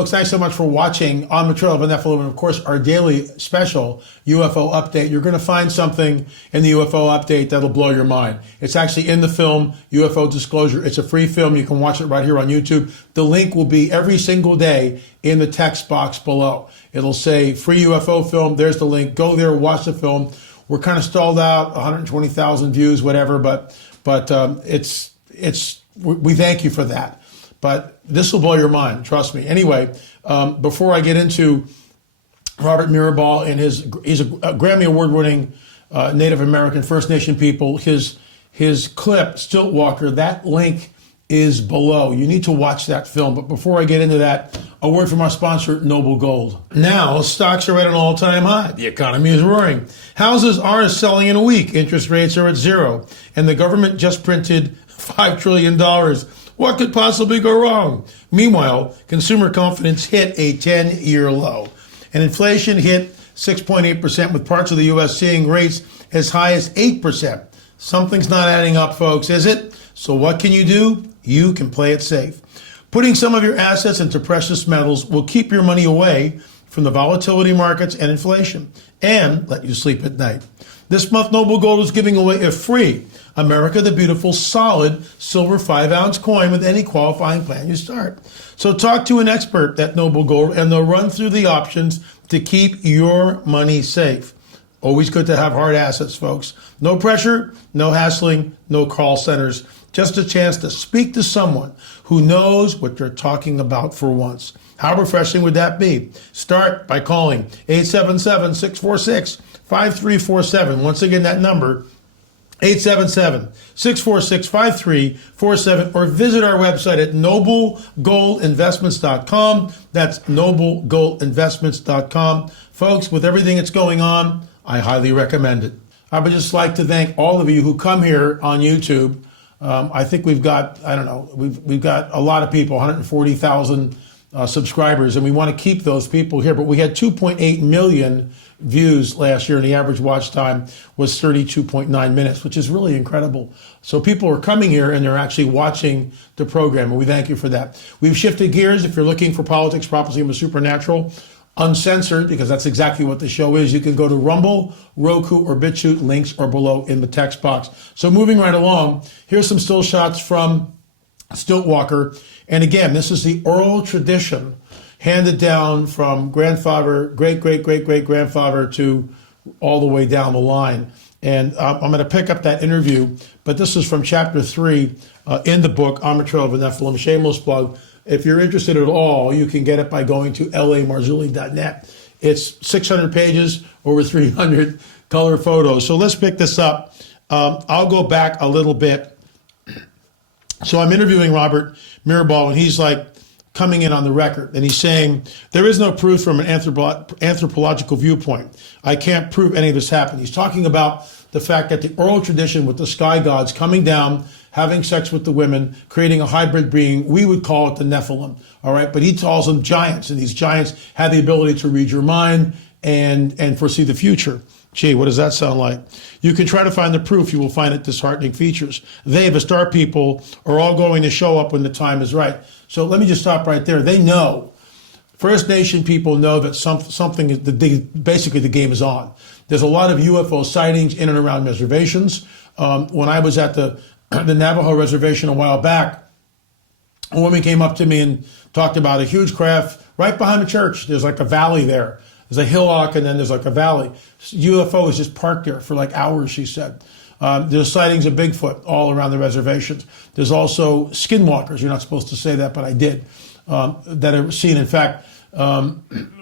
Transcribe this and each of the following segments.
folks, thanks so much for watching On the Trail of the Nephilim, and of course our daily special UFO update. You're going to find something in the UFO update that'll blow your mind. It's actually in the film UFO Disclosure. It's a free film. You can watch it right here on YouTube. The link will be every single day in the text box below. It'll say free UFO film. There's the link. Go there, watch the film. We're kind of stalled out, 120,000 views, whatever, but we thank you for that. But this will blow your mind, trust me. Anyway, before I get into Robert Mirabal and he's a Grammy Award-winning Native American First Nation people, his clip, Stiltwalker, that link is below. You need to watch that film. But before I get into that, a word from our sponsor, Noble Gold. Now, stocks are at an all-time high. The economy is roaring. Houses are selling in a week. Interest rates are at zero. And the government just printed $5 trillion. What could possibly go wrong? Meanwhile, consumer confidence hit a 10-year low. And inflation hit 6.8%, with parts of the U.S. seeing rates as high as 8%. Something's not adding up, folks, is it? So what can you do? You can play it safe. Putting some of your assets into precious metals will keep your money away from the volatility markets and inflation, and let you sleep at night. This month, Noble Gold is giving away a free America the Beautiful solid silver 5-ounce coin with any qualifying plan you start. So talk to an expert at Noble Gold and they'll run through the options to keep your money safe. Always good to have hard assets, folks. No pressure, no hassling, no call centers. Just a chance to speak to someone who knows what they're talking about for once. How refreshing would that be? Start by calling 877-646-5347. Once again, that number, 877-646-5347, or visit our website at noblegoldinvestments.com. That's noblegoldinvestments.com. Folks, with everything that's going on, I highly recommend it. I would just like to thank all of you who come here on YouTube. I think we've got, we've got a lot of people, 140,000 subscribers, and we want to keep those people here. But we had 2.8 million views last year, and the average watch time was 32.9 minutes, which is really incredible. So people are coming here and they're actually watching the program, and we thank you for that. We've shifted gears. If you're looking for politics, prophecy, and the supernatural, uncensored, because that's exactly what the show is, you can go to Rumble, Roku, or Bitchute. Links are below in the text box. So moving right along, here's some still shots from Stiltwalker. And again, this is the oral tradition handed down from grandfather, great-great-great-great-grandfather to all the way down the line. And I'm going to pick up that interview, but this is from chapter 3 in the book, On the Trail of the Nephilim. Shameless plug. If you're interested at all, you can get it by going to lamarzulli.net. It's 600 pages, over 300 color photos. So let's pick this up. I'll go back a little bit. So I'm interviewing Robert Mirabal, and he's like coming in on the record, and he's saying, there is no proof from an anthropological viewpoint. I can't prove any of this happened. He's talking about the fact that the oral tradition with the sky gods coming down, having sex with the women, creating a hybrid being, we would call it the Nephilim, all right? But he calls them giants, and these giants have the ability to read your mind and foresee the future. Gee, what does that sound like? You can try to find the proof. You will find it disheartening features. They, the star people, are all going to show up when the time is right. So let me just stop right there. They know. First Nation people know that basically the game is on. There's a lot of UFO sightings in and around reservations. When I was at the Navajo reservation a while back, a woman came up to me and talked about a huge craft right behind the church. There's like a valley there. There's a hillock, and then there's like a valley. UFO is just parked there for like hours, she said. There's sightings of Bigfoot all around the reservations. There's also skinwalkers. You're not supposed to say that, but I did, that are seen. In fact,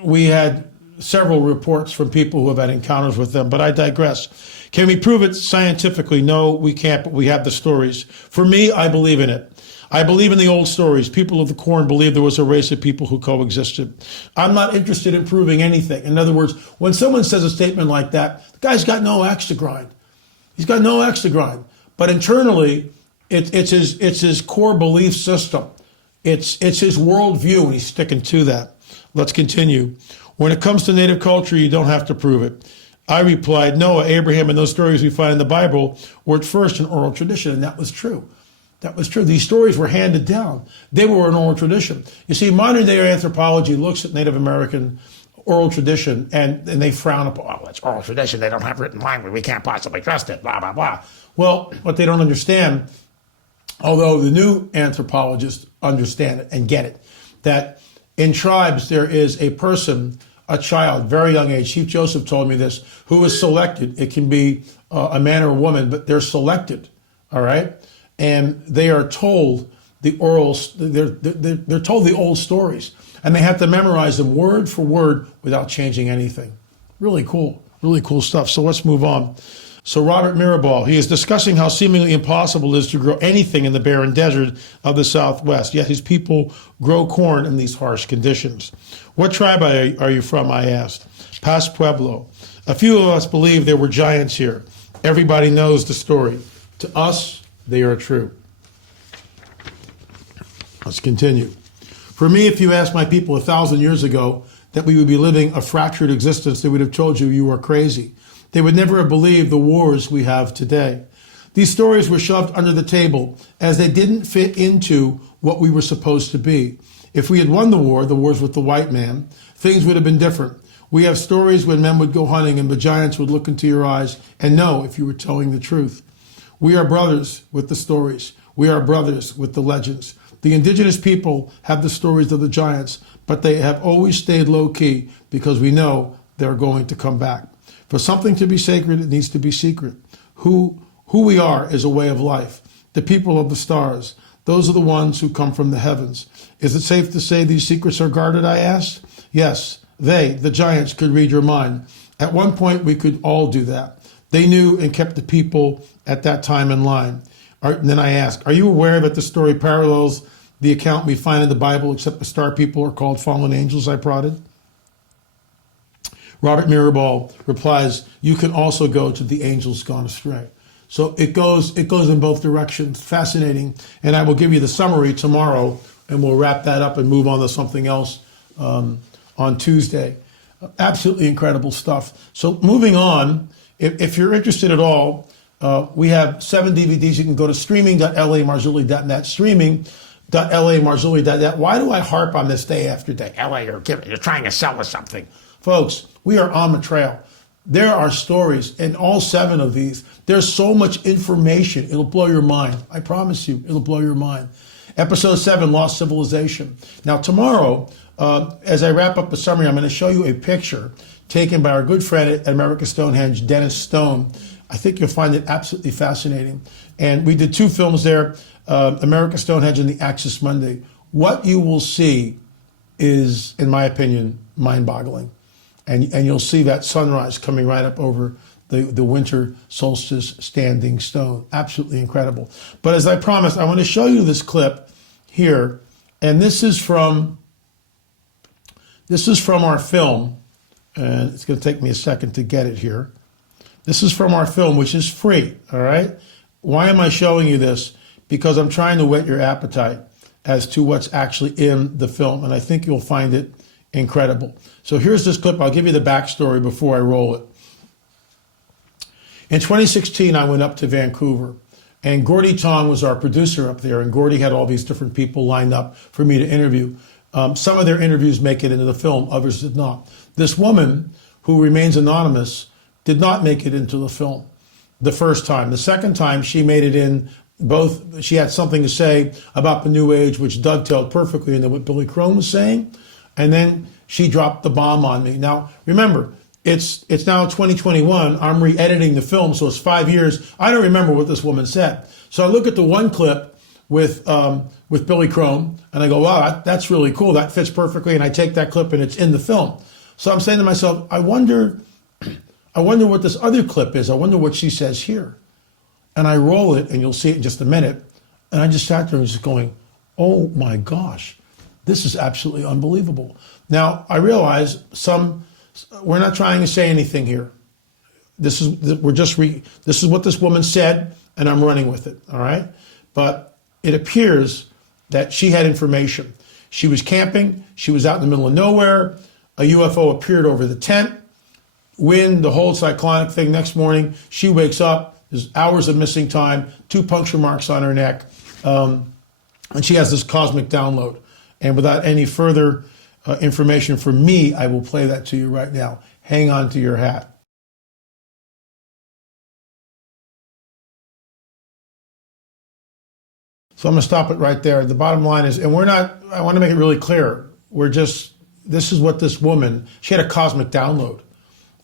we had several reports from people who have had encounters with them, but I digress. Can we prove it scientifically? No, we can't, but we have the stories. For me, I believe in it. I believe in the old stories. People of the corn believe there was a race of people who coexisted. I'm not interested in proving anything. In other words, when someone says a statement like that, the guy's got no axe to grind. He's got no axe to grind. But internally, it's his core belief system. It's his worldview, and he's sticking to that. Let's continue. When it comes to native culture, you don't have to prove it. I replied, Noah, Abraham, and those stories we find in the Bible were at first an oral tradition, and that was true. That was true. These stories were handed down. They were an oral tradition. You see, modern day anthropology looks at Native American oral tradition and they frown upon, oh, it's oral tradition. They don't have written language. We can't possibly trust it, blah, blah, blah. Well, what they don't understand, although the new anthropologists understand it and get it, that in tribes there is a person, a child, very young age. Chief Joseph told me this, who is selected. It can be a man or a woman, but they're selected, all right? And they are told they're told the old stories, and they have to memorize them word for word without changing anything. Really cool stuff. So let's move on. So Robert Mirabal, he is discussing how seemingly impossible it is to grow anything in the barren desert of the Southwest, yet his people grow corn in these harsh conditions. What tribe are you from, I asked. Pas Pueblo. A few of us believe there were giants here. Everybody knows the story. To us, they are true. Let's continue. For me, if you asked my people 1,000 years ago that we would be living a fractured existence, they would have told you are crazy. They would never have believed the wars we have today. These stories were shoved under the table as they didn't fit into what we were supposed to be. If we had won the wars with the white man, things would have been different. We have stories when men would go hunting and the giants would look into your eyes and know if you were telling the truth. We are brothers with the stories. We are brothers with the legends. The indigenous people have the stories of the giants, but they have always stayed low-key because we know they're going to come back. For something to be sacred, it needs to be secret. Who we are is a way of life. The people of the stars, those are the ones who come from the heavens. Is it safe to say these secrets are guarded, I asked? Yes, the giants, could read your mind. At one point, we could all do that. They knew and kept the people at that time in line. And then I asked, are you aware that the story parallels the account we find in the Bible, except the star people are called fallen angels, I prodded? Robert Mirabal replies, you can also go to the angels gone astray. So it goes in both directions. Fascinating. And I will give you the summary tomorrow, and we'll wrap that up and move on to something else on Tuesday. Absolutely incredible stuff. So moving on, if you're interested at all, we have 7 DVDs. You can go to streaming.lamarzulli.net, streaming.lamarzulli.net. Why do I harp on this day after day? LA, you're trying to sell us something. Folks, we are on the trail. There are stories in all 7 of these. There's so much information. It'll blow your mind. I promise you, it'll blow your mind. Episode 7, Lost Civilization. Now, tomorrow, as I wrap up the summary, I'm going to show you a picture taken by our good friend at America Stonehenge, Dennis Stone. I think you'll find it absolutely fascinating. And we did 2 films there, America Stonehenge and The Axis Monday. What you will see is, in my opinion, mind-boggling. And you'll see that sunrise coming right up over the winter solstice standing stone. Absolutely incredible. But as I promised, I want to show you this clip here. And this is from our film. And it's going to take me a second to get it here. This is from our film, which is free, all right? Why am I showing you this? Because I'm trying to whet your appetite as to what's actually in the film, and I think you'll find it incredible. So here's this clip. I'll give you the backstory before I roll it. In 2016, I went up to Vancouver, and Gordy Tong was our producer up there, and Gordy had all these different people lined up for me to interview. Some of their interviews make it into the film, others did not. This woman, who remains anonymous, did not make it into the film the first time. The second time, she made it in both. She had something to say about the New Age, which dovetailed perfectly into what Billy Crone was saying. And then she dropped the bomb on me. Now, remember, it's now 2021. I'm re-editing the film, so it's 5 years. I don't remember what this woman said. So I look at the one clip with Billy Crone, and I go, wow, that's really cool. That fits perfectly. And I take that clip, and it's in the film. So I'm saying to myself, I wonder what this other clip is. I wonder what she says here. And I roll it, and you'll see it in just a minute. And I just sat there and was just going, oh my gosh, this is absolutely unbelievable. Now, I realize we're not trying to say anything here. This is what this woman said, and I'm running with it, all right? But it appears that she had information. She was camping. She was out in the middle of nowhere. A UFO appeared over the tent. Wind, the whole cyclonic thing. Next morning, she wakes up. There's hours of missing time, 2 puncture marks on her neck. And she has this cosmic download. And without any further information from me, I will play that to you right now. Hang on to your hat. So I'm going to stop it right there. The bottom line is, and I want to make it really clear, this is what this woman, she had a cosmic download.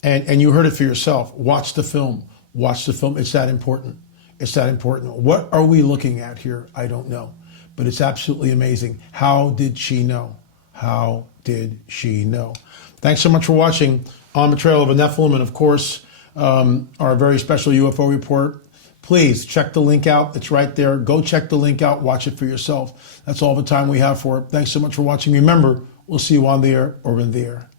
And you heard it for yourself. Watch the film. Watch the film. It's that important. It's that important. What are we looking at here? I don't know. But it's absolutely amazing. How did she know? How did she know? Thanks so much for watching On the Trail of a Nephilim, and of course, our very special UFO report. Please check the link out. It's right there. Go check the link out. Watch it for yourself. That's all the time we have for it. Thanks so much for watching. Remember, we'll see you on the air or in the air.